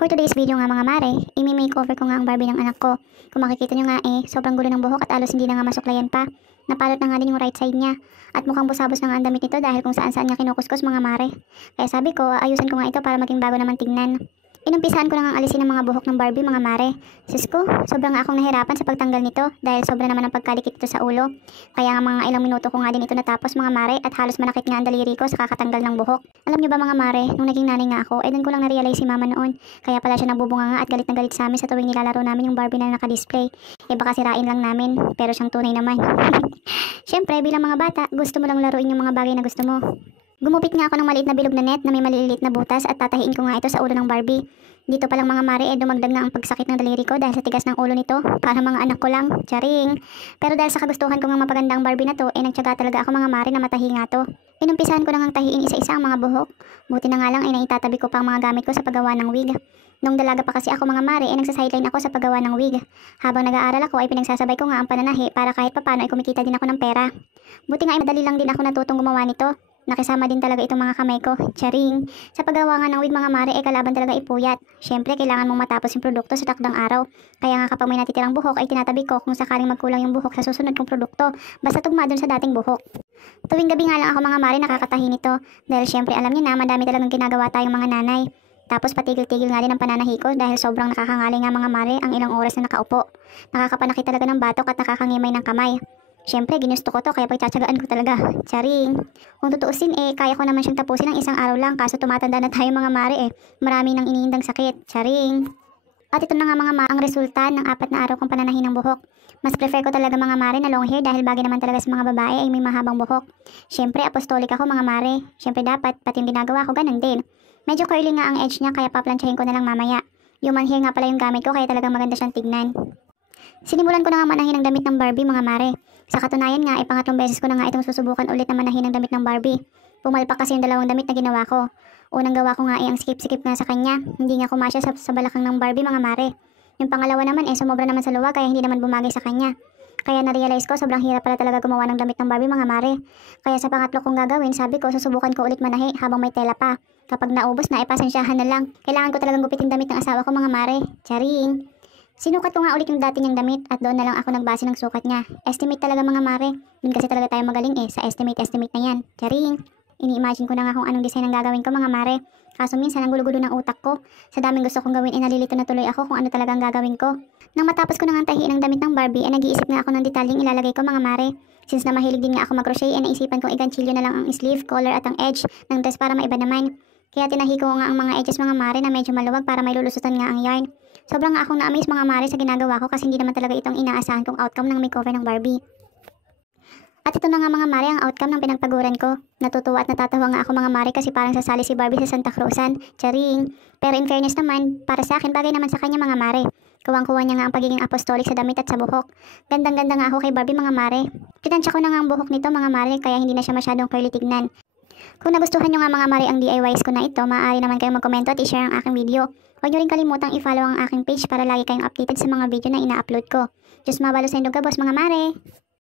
For today's video nga mga mare, imi-makeover ko nga ang Barbie ng anak ko. Kung makikita nyo nga sobrang gulo ng buhok at alos hindi na nga masuklayan pa. Napalot na nga din yung right side niya. At mukhang busabos na nga ang damit nito dahil kung saan saan niya kinukuskus mga mare. Kaya sabi ko, ayusin ko nga ito para maging bago naman tingnan. Inumpisahan ko na nga alisin ang mga buhok ng Barbie mga mare. Sis ko, sobrang nga akong nahirapan sa pagtanggal nito dahil sobra naman ang pagkadikit ito sa ulo. Kaya nga mga ilang minuto ko nga din ito natapos mga mare at halos manakit nga ang daliri ko sa kakatanggal ng buhok. Alam nyo ba mga mare, nung naging nanay nga ako, doon ko lang na-realize si mama noon. Kaya pala siya nabubunga nga at galit na galit sa amin sa tuwing nilalaro namin yung Barbie na naka-display. Baka sirain lang namin, pero siyang tunay naman. Siyempre, bilang mga bata, gusto mo lang laruin yung mga bagay na gusto mo. Gumupit nga ako ng maliit na bilog na net na may maliliit na butas at tatahiin ko nga ito sa ulo ng Barbie. Dito palang mga mare dumagdag nga ang pagsakit ng daliri ko dahil sa tigas ng ulo nito. Para mga anak ko lang, charing. Pero dahil sa kagustuhan ko nga mapaganda ang Barbie na to, nagtyaga talaga ako mga mare na matahi nga to. Inumpisahan ko na nga tahiin isa-isa ang mga buhok. Buti na nga lang naitatabi ko pa ang mga gamit ko sa paggawa ng wig. Nung dalaga pa kasi ako mga mare, nagsasideline ako sa paggawa ng wig. Habang nag-aaral ako ay pinagsasabay ko nga ang pananahi para kahit papano ay kumikita din ako ng pera. Buti nga ay madali lang din ako natutong gumawa nito. Nakisama din talaga itong mga kamay ko, charing. Sa paggawa nga ng wig mga mare kalaban talaga ipuyat. Syempre kailangan mong matapos yung produkto sa takdang araw. Kaya nga kapag may natitirang buhok ay tinatabi ko kung sakaling magkulang yung buhok sa susunod kong produkto. Basta tugma dun sa dating buhok. Tuwing gabi nga lang ako mga mare nakakatahi nito. Dahil syempre alam niyo na madami talagang ginagawa tayong mga nanay. Tapos patigil-tigil nga din ang pananahi ko dahil sobrang nakakangali nga mga mare ang ilang oras na nakaupo. Nakakapanakit talaga ng batok at nakakangimay ng kamay. Siyempre, ginusto ko to kaya pagtsatsagaan ko talaga. Charing. Kung tutuusin kaya ko naman siyang tapusin ng isang araw lang kaso tumatanda na tayo mga mare Marami nang iniindang sakit. Charing. At ito na nga mga ang resulta ng 4 na araw kong pananahin ng buhok. Mas prefer ko talaga mga mare na long hair dahil bagay naman talaga sa mga babae ay may mahabang buhok. Siyempre, apostolic ako mga mare. Siyempre dapat, pati yung ginagawa ko ganun din. Medyo curly nga ang edge niya kaya paplansyahin ko na lang mamaya. Human hair nga pala yung gamit ko kaya talagang maganda siyang tignan. Sinimulan ko na nga manahin ang damit ng Barbie mga mare. Sa katunayan nga, pangatlong beses ko na nga itong susubukan ulit na manahin ang damit ng Barbie. Pumalpak kasi yung dalawang damit na ginawa ko. Unang gawa ko nga ang skip-skip nga sa kanya. Hindi nga kumasya sa balakang ng Barbie mga mare. Yung pangalawa naman sumobra naman sa luwag kaya hindi naman bumagay sa kanya. Kaya na-realize ko sobrang hirap pala talaga gumawa ng damit ng Barbie mga mare. Kaya sa pangatlo kong gagawin, sabi ko susubukan ko ulit manahi habang may tela pa. Kapag naubos na pasensyahan na lang. Kailangan ko talagang gupitin damit ng asawa ko mga mare. Charing. Sinukat ko nga ulit yung dati niyang damit at doon na lang ako nagbase ng sukat niya. Estimate talaga mga mare. Doon kasi talaga tayo magaling sa estimate na yan. Charing. Ini-imagine ko na nga kung anong design ang gagawin ko mga mare. Kaso minsan ang gulo-gulo ng utak ko. Sa daming gusto kong gawin nalilito na tuloy ako kung ano talaga ang gagawin ko. Nang matapos ko na nga tahiin ang damit ng Barbie nag-iisip nga ako ng detalyeng ilalagay ko mga mare. Since na mahilig din nga ako mag-crochet naisipan kong iganchilyo na lang ang sleeve, collar at ang edge ng dress para maiba naman. Kaya tinahi ko nga ang mga edges mga mare na medyo maluwag para may lulusutan nga ang yarn. Sobrang nga akong na-amaze mga mare sa ginagawa ko kasi hindi naman talaga itong inaasahan kong outcome ng makeover ng Barbie. At ito na nga mga mare ang outcome ng pinagpaguran ko. Natutuwa at natatawa nga ako mga mare kasi parang sasali si Barbie sa Santa Cruzan. Charing. Pero in fairness naman, para sa akin bagay naman sa kanya mga mare. Kuwang-kuwa niya nga ang pagiging apostolic sa damit at sa buhok. Gandang-ganda nga ako kay Barbie mga mare. Tinansya ko na nga ang buhok nito mga mare kaya hindi na siya masyadong curly tignan. Kung nagustuhan nyo nga mga mare ang DIYs ko na ito, maaari naman kayong magkomento at i-share ang aking video. Huwag nyo rin kalimutang i-follow ang aking page para lagi kayong updated sa mga video na ina-upload ko. Diyos mabalos na yung boss mga mare!